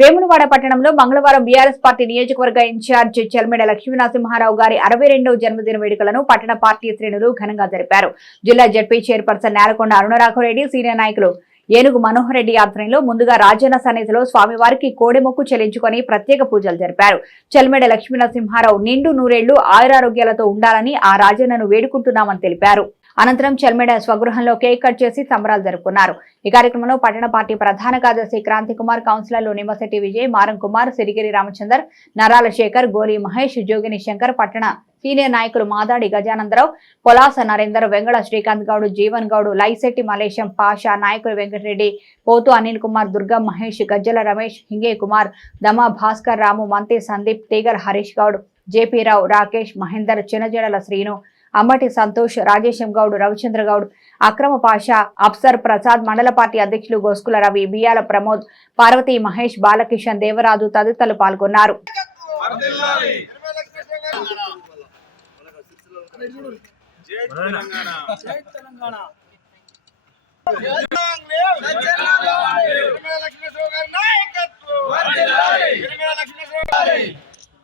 వేములవాడ పట్టణంలో మంగళవారం BRS party నియోజకవర్గ ఇన్ఛార్జ్ చెల్మెడ లక్ష్మీనరసింహారావు గారి అరవై జన్మదిన వేడుకలను పట్టణ పార్టీ శ్రేణులు ఘనంగా జరిపారు. జిల్లా ZP chairperson Nelakonda Arunaraghavareddy senior నాయకులు ఏనుగు మనోహర్ రెడ్డి ఆధ్వర్యంలో ముందుగా రాజన్న సన్నిధిలో స్వామివారికి కోడెమొక్కు చెల్లించుకొని ప్రత్యేక పూజలు జరిపారు. చెల్మెడ లక్ష్మీనరసింహారావు నిండు నూరేళ్ళు ఆయురారోగ్యాలతో ఉండాలని ఆ రాజన్నను వేడుకుంటున్నామని తెలిపారు. అనంతరం చెల్మెడ స్వగృహంలో కేక్ కట్ చేసి సంబరాలు జరుపుకున్నారు. ఈ కార్యక్రమంలో పట్టణ పార్టీ ప్రధాన కార్యదర్శి క్రాంతి కుమార్ కౌన్సిలర్లు నిమ్మశెట్టి విజయ్ మారం కుమార్ సిరిగిరి రామచందర్ నరాల శేఖర్ గోలి మహేష్ జోగిని శంకర్ పట్టణ సీనియర్ నాయకులు మాదాడి గజానందరావు పొలాస నరేందర్ వెంగళ శ్రీకాంత్ గౌడ్ జీవన్ గౌడ్ లైశెట్టి మలేశం పాషా నాయకులు వెంకటరెడ్డి పోతు అనిల్ కుమార్ దుర్గా మహేష్ గజ్జల రమేష్ హింగే కుమార్ దమా భాస్కర్ రాము మంతి సందీప్ తీగర్ హరీష్ గౌడ్ జేపీరావు రాకేష్ మహేందర్ చిన్నజడల శ్రీను అమ్మటి సంతోష్ రాజేశం గౌడ్ రవిచంద్ర గౌడ్ అక్రమ పాషా అప్సర్ ప్రసాద్ మండల పార్టీ అధ్యక్షులు గోస్కుల రవి బియ్యాల ప్రమోద్ పార్వతి మహేష్ బాలకిషన్ దేవరాజు తదితరులు పాల్గొన్నారు.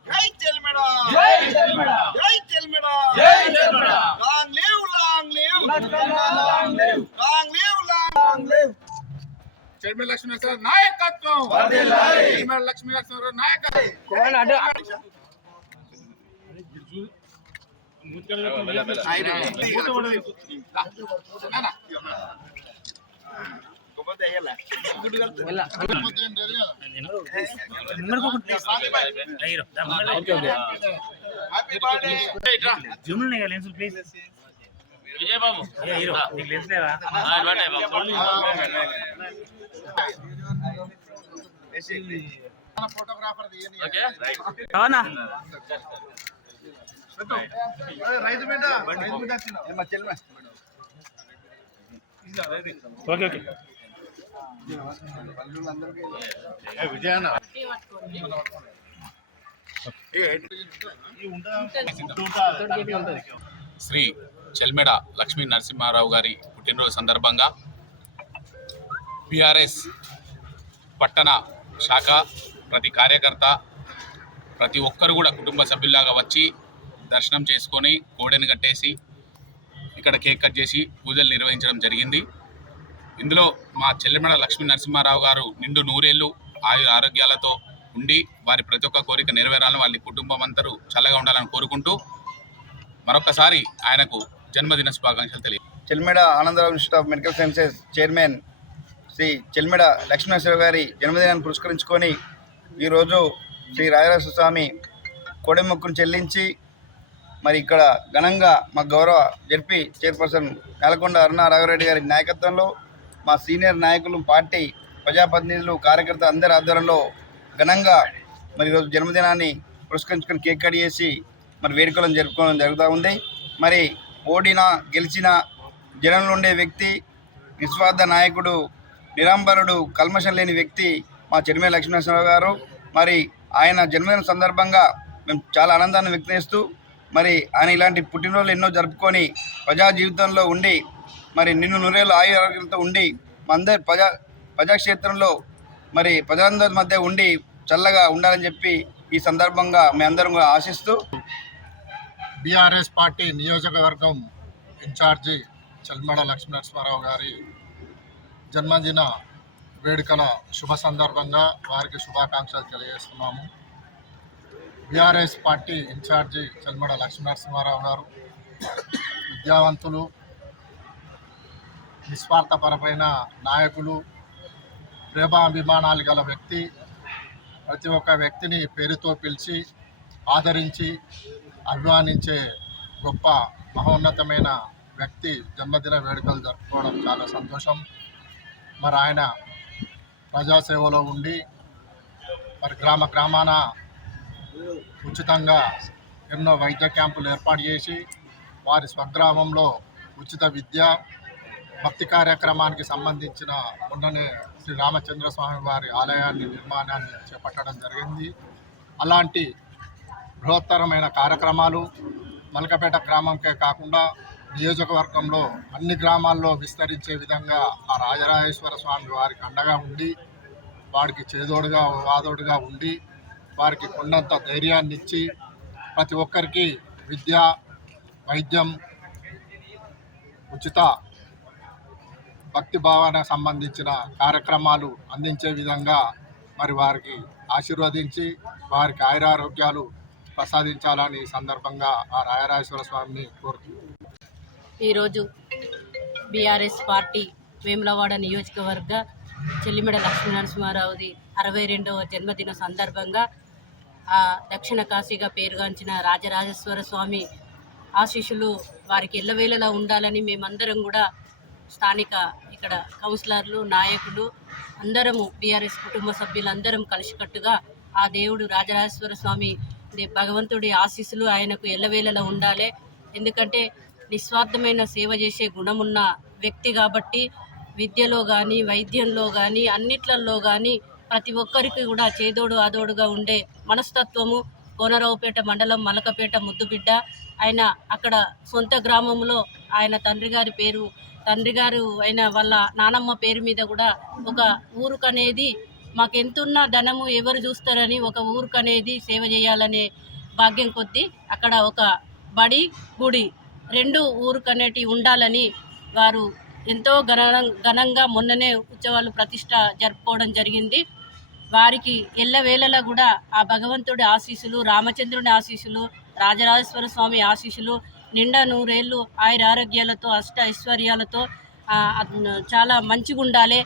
జై చెల్మెడ జై చెల్మెడ జై చెల్మెడ జై Chelmeda long live long live long live long live long live Chelmeda Lakshmi sir నాయకత్వం. వర్ధిల్లాలి చెల్మెడ లక్ష్మీ సార్ నాయకత్వం హ్యాపీ బర్త్డే జూమ్లో నీకు లెన్స్ ప్లీజ్ విజయ్ బాబు ఏ హీరో నీకు లెన్స్ లేవా ఓకే అవునా రైతు బిడ్డ రైతు బిడ్డ ఏమా చెల్మె ఓకే. ఓకే విజయన? శ్రీ చెల్మెడ లక్ష్మీ నరసింహారావు గారి పుట్టినరోజు సందర్భంగా బీఆర్ఎస్ పట్టణ శాఖ ప్రతి కార్యకర్త ప్రతి ఒక్కరు కూడా కుటుంబ సభ్యుల్లాగా వచ్చి దర్శనం చేసుకొని కోడెని కట్టేసి ఇక్కడ కేక్ కట్ చేసి పూజలు నిర్వహించడం జరిగింది. ఇందులో మా చెల్లెమడ లక్ష్మీ నరసింహారావు గారు నిండు నూరేళ్ళు ఆయు ఆరోగ్యాలతో ఉండి వారి ప్రతి ఒక్క కోరిక నెరవేరాలని వాళ్ళ కుటుంబం అందరూ చల్లగా ఉండాలని కోరుకుంటూ మరొకసారి ఆయనకు జన్మదిన శుభాకాంక్షలు తెలియ Chelmeda Anandarao institute of medical sciences chairman Shri Chelmeda Lakshminarasimha గారి జన్మదినాన్ని పురస్కరించుకొని ఈరోజు శ్రీ రాజరాజ స్వామి కోడెమొక్కును చెల్లించి మరి ఇక్కడ ఘనంగా మా గౌరవ జడ్పీ చైర్పర్సన్ నెలకొండ అరుణా రాఘవరెడ్డి గారి నాయకత్వంలో మా సీనియర్ నాయకులు పార్టీ ప్రజాప్రతినిధులు కార్యకర్త అందరి ఆధ్వర్యంలో ఘనంగా మరి ఈరోజు జన్మదినాన్ని పురస్కరించుకొని కేక్ కట్ చేసి మరి వేడుకలను జరుపుకోవడం జరుగుతూ ఉంది. మరి ఓడిన గెలిచిన జనంలో ఉండే వ్యక్తి నిస్వార్థ నాయకుడు నిరాంబరుడు కల్మషం లేని వ్యక్తి మా చెరిమే లక్ష్మీనరసింహరావు గారు. మరి ఆయన జన్మదిన సందర్భంగా మేము చాలా ఆనందాన్ని వ్యక్తం చేస్తూ మరి ఆయన ఇలాంటి పుట్టినరోజులు ఎన్నో జరుపుకొని ప్రజా జీవితంలో ఉండి మరి నిన్ను నూరేళ్ళు ఆయు ఆరోగ్యంతో ఉండి అందరి ప్రజా ప్రజాక్షేత్రంలో మరి ప్రజలందరి మధ్య ఉండి చల్లగా ఉండాలని చెప్పి ఈ సందర్భంగా మీ అందరం కూడా ఆశిస్తూ బీఆర్ఎస్ పార్టీ నియోజకవర్గం ఇన్ఛార్జి చల్మడ లక్ష్మీనరసింహారావు గారి జన్మదిన వేడుకల శుభ సందర్భంగా వారికి శుభాకాంక్షలు తెలియజేస్తున్నాము. BRS party incharge Chelmeda Lakshminarasimharao గారు విద్యావంతులు నిస్వార్థపరమైన నాయకులు ప్రేమాభిమానాలు గల వ్యక్తి ప్రతి ఒక్క వ్యక్తిని పేరుతో పిలిచి ఆదరించి అభిమానించే గొప్ప మహోన్నతమైన వ్యక్తి జన్మదిన వేడుకలు జరుపుకోవడం చాలా సంతోషం. మరి ఆయన ప్రజాసేవలో ఉండి మరి గ్రామ గ్రామాన ఉచితంగా ఎన్నో వైద్య క్యాంపులు ఏర్పాటు చేసి వారి స్వగ్రామంలో ఉచిత విద్య భక్తి కార్యక్రమానికి సంబంధించిన మొన్ననే శ్రీ రామచంద్ర స్వామి వారి ఆలయాన్ని నిర్మాణాన్ని చేపట్టడం జరిగింది. అలాంటి బృహత్తరమైన కార్యక్రమాలు మలకపేట గ్రామంకే కాకుండా నియోజకవర్గంలో అన్ని గ్రామాల్లో విస్తరించే విధంగా ఆ రాజరాజేశ్వర స్వామి వారికి అండగా ఉండి వాడికి చేదోడుగా వాదోడుగా ఉండి వారికి కొండంత ధైర్యాన్ని ఇచ్చి ప్రతి ఒక్కరికి విద్య వైద్యం ఉచిత భక్తి భావన సంబంధించిన కార్యక్రమాలు అందించే విధంగా మరి వారికి ఆశీర్వదించి వారికి ఆయురారోగ్యాలు ప్రసాదించాలని సందర్భంగా ఆ రాయరాజేశ్వర స్వామిని కోరుతున్నాను ఈరోజు బీఆర్ఎస్ పార్టీ వేములవాడ నియోజకవర్గ చెల్లిమెడ లక్ష్మీనరసింహారావుది అరవై రెండవ జన్మదిన సందర్భంగా ఆ దక్షిణ కాశీగా పేరుగాంచిన రాజరాజేశ్వర స్వామి ఆశీస్సులు వారికి ఎల్లవేళలా ఉండాలని మేమందరం కూడా స్థానిక ఇక్కడ కౌన్సిలర్లు నాయకులు అందరము బీఆర్ఎస్ కుటుంబ సభ్యులందరం కలిసికట్టుగా ఆ దేవుడు రాజరాజేశ్వర స్వామి భగవంతుడి ఆశీస్సులు ఆయనకు ఎల్లవేళలా ఉండాలి. ఎందుకంటే నిస్వార్థమైన సేవ చేసే గుణమున్న వ్యక్తి కాబట్టి విద్యలో కానీ వైద్యంలో కానీ అన్నిట్లలో కానీ ప్రతి ఒక్కరికి కూడా చేదోడు ఆదోడుగా ఉండే మనస్తత్వము కోనరావుపేట మండలం మలకపేట ముద్దుబిడ్డ. ఆయన అక్కడ సొంత గ్రామంలో ఆయన తండ్రి గారి పేరు తండ్రి గారు అయిన వాళ్ళ నానమ్మ పేరు మీద కూడా ఒక ఊరుకనేది మాకెంతున్న ధనము ఎవరు చూస్తారని ఒక ఊరుకనేది సేవ చేయాలనే భాగ్యం కొద్దీ అక్కడ ఒక బడి గుడి రెండు ఊరుకనేటి ఉండాలని వారు ఎంతో ఘన ఘనంగా మొన్ననే ఉత్సవాలు ప్రతిష్ట జరుపుకోవడం జరిగింది. వారికి ఎల్లవేళలా కూడా ఆ భగవంతుడి ఆశీస్సులు రామచంద్రుని ఆశీస్సులు రాజరాజేశ్వర స్వామి ఆశీస్సులు నిండా నూరేళ్ళు ఆయుర ఆరోగ్యాలతో అష్ట ఐశ్వర్యాలతో చాలా మంచిగా ఉండాలి